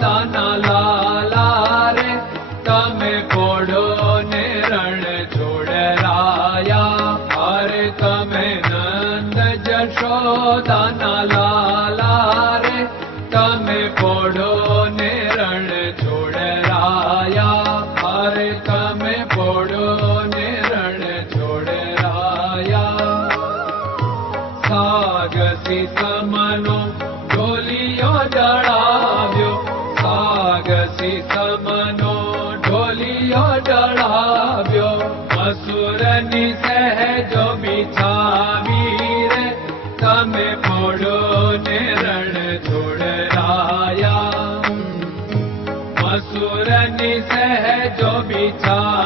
દાના લાલા રે તમે પોડો ને રણ છોડરાયા અરે તમે નંદ જશોદાના લાલા રે તમે પોડો ને રણ છોડરાયા અરે તમે પોડો ને રણ છોડરાયા સાગસી સમનો time.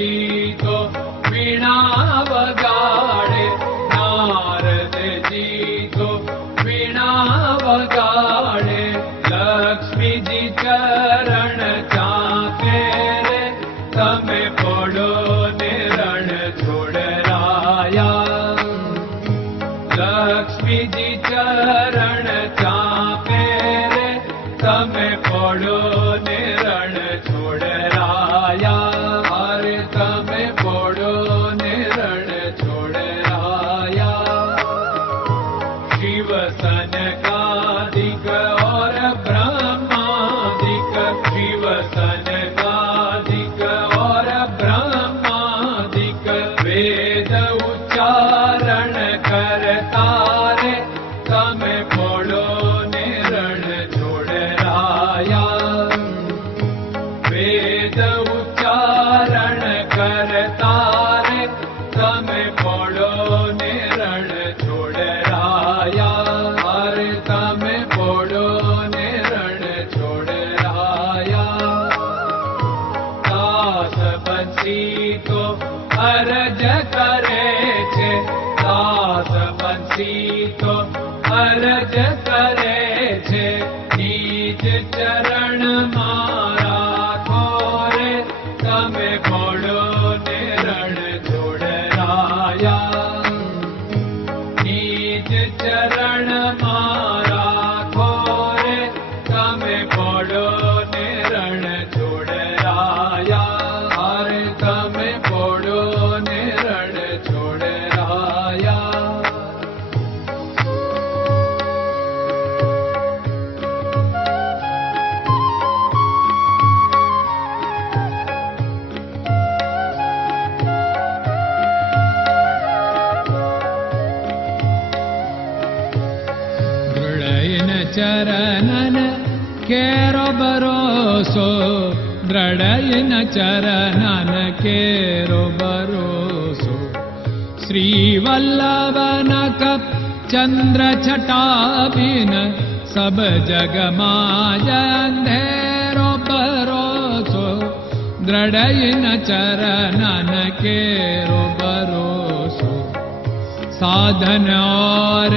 see. ज करे छे। दास पंछी तो अरज करे छे। नीच चरण मारा खोरे तमे चरणन केरो भरोसो द्रडयन चरणन केरो भरोसो श्रीवल्लभ चन्द्र छटाभि सब जगमाजेरो भरोसो द्रढयन चरणन केरो भरोसो साधन और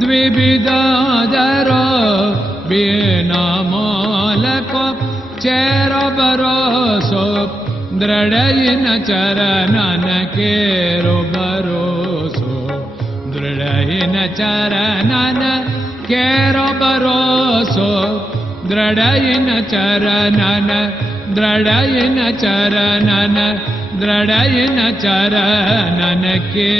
द्विविदादर बिना मालको चेर बरोसो दृढयिन चरणन केरो बरोसो दृढयिन चरणन केरो बरोसो दृढयिन चरणन दृढयिन चरणन दृढयिन चरणन के